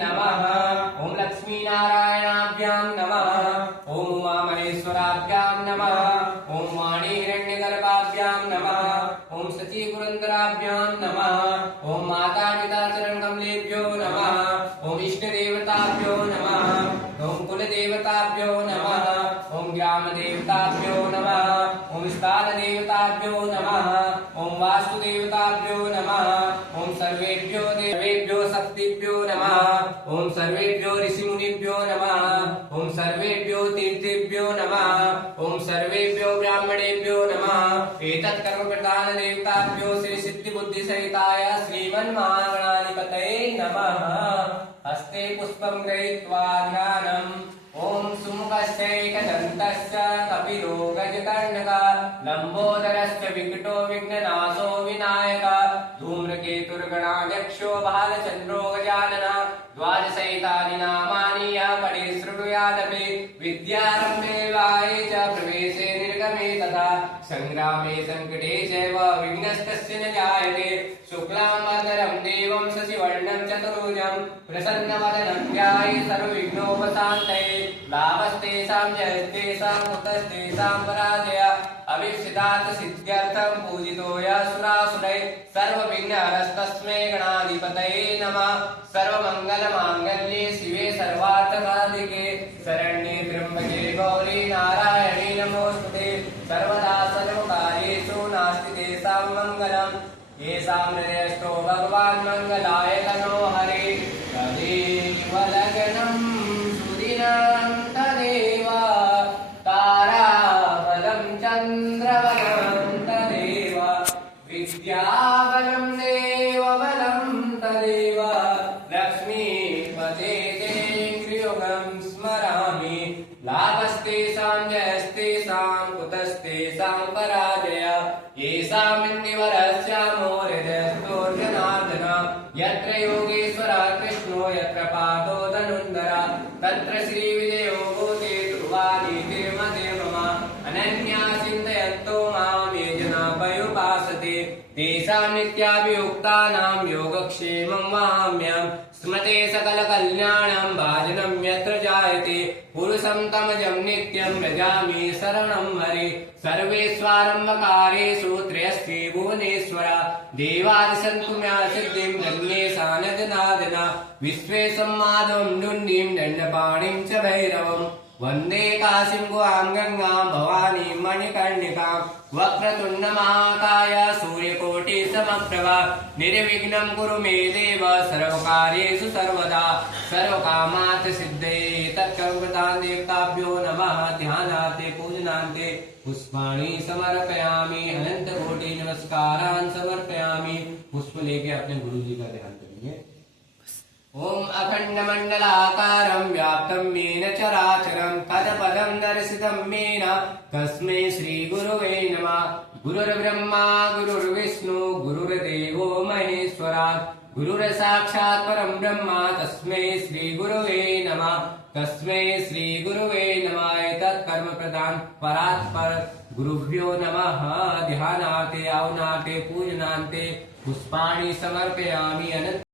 नमः। ओम लक्ष्मी नारायणाभ्यां नमः। ओम उमामहेश्वराभ्यां नमः। ओम वाणी हिरण्यगर्भाभ्यां नमः। ओम सची पुरंदराभ्यां नमः। ओम माता पिता चरण कमलेभ्यो नमः। ओम इष्ट देवताभ्यो नमः। ओम कुल देवताभ्यो नमः। ओम ग्राम देवताभ्यो नमः। ओम स्थान देवताभ्यो नमः। ओम वास्तु देवताभ्यो नमः। ओम सर्वेभ्यो देवेभ्यो शक्तिभ्यो नमः। ओम सर्वेभ्यो ऋषिमुनिभ्यो नमः। ओम सर्वेभ्यो तीर्थेभ्यो नमः। ओम सर्वेभ्यो ब्राह्मणेभ्यो नमः। एतत् कर्म प्रधान देवताभ्यो श्री सिद्धि बुद्धि सहिताय श्रीमन्महागणाधिपतये नमः। हस्ते पुष्पं गृहीत्वा ध्यानम्। ओम सुमुखश्चैकदन्तश्च कपिलो गजकर्णकः लम्बोदरश्च विकटो विघ्ननाशो विनायकः धूम्रकेतुर्गणाध्यक्षो बालचन्द्रो गजाननः द्वादशैतानि नामानि यः पठेत् शृणुयादपि विद्यारम्भे वाये च प्रवेशे निर्गमे तथा सङ्ग्रामे सङ्कटे चैव विघ्नस्तस्य न जायते शुक्लाम्बरधरं देवं शशिवर्णं चतुर्भुजं प्रसन्नवदनं ध्यायेत् सर्वविघ्नोपशान्तये लाभस्तेषां जयस्तेषां कुतस्तेषां पराजयः अभीप्सितात् सिद्ध्यर्थं पूजितो यः सुरासुरैः सर्वविघ्नहरस्तस्मै गणाधिपतये नमः। सर्वमङ्गलमाङ्गल्ये शिवे सर्वार्थसाधिके शरण्ये त्र्यम्बके गौरी नारायणी नमोस्तुते सर्वदा सर्वकार्येषु नास्ति तेषां मङ्गलम् येषां हृदयस्थो भगवान् मङ्गलाय तनो हरे तदेव लग्नं सुदिनं तदेव ताराबलं चन्द्रबलं तदेव विद्याबलं देवबलं तदेव लक्ष्मीपते तेऽङ्घ्रियुगं स्मरामि लाभस्तेषां जयस्तेषां कुतस्तेषां पराजयः येषामिन्दिवरस्यामो हृदयस्थोर्जनार्दन यत्र योगेश्वरः कृष्णो यत्र पादो धनुर्धरः तत्र श्रीविजयो भूते ध्रुवानीतिर्मते मम अनन्या चिन्तयन्तो मां ये जनाः पर्युपासते तेषां नित्याभियुक्तानां योगक्षेमं वहाम्यहम् स्मते सकलकल्याणं भाजनं यत्र जायते पुरुषं तमजं नित्यं व्रजामि शरणं हरे सर्वेष्वारम्भकारेषु त्रयस्ति भुवनेश्वर देवादिसन्तु मया सिद्धिं गणेशानदनादना विश्वेशं माधवं दुण्डीं दण्डपाणिं च भैरवम् वन्दे काशीं गुहां गंगां भवानीं मणिकर्णिकां वक्रतुण्डमहाकाय सूर्यकोटिसमप्रभा निर्विघ्नं कुरु मे देव सर्वकार्येषु सर्वदा सर्वकामार्थ सिद्धये तत्कर्मप्रधान देवताभ्यो नमः। ध्यानार्थे पूजनार्थे पुष्पाणि समर्पयामि अनंतकोटि नमस्कारान् समर्पयामि। पुष्प लेके अपने गुरु जी का ध्यान करिए। ओम अखंडमंडलाकारं व्याप्तं येन चराचरं तत्पदं दर्शितं येन तस्मै श्रीगुरवे नमः। गुरुर्ब्रह्मा गुरुर्विष्णु गुरुर्देवो महेश्वरः गुरुर्साक्षात् परं ब्रह्म तस्मै श्रीगुरवे नमः। तस्मै श्रीगुरवे नमः। एतत् कर्म प्रदान परात्पर गुरुभ्यो नमः। ध्यानार्थे आवनार्थे पूजनार्थे पुष्पाणि समर्पयामि।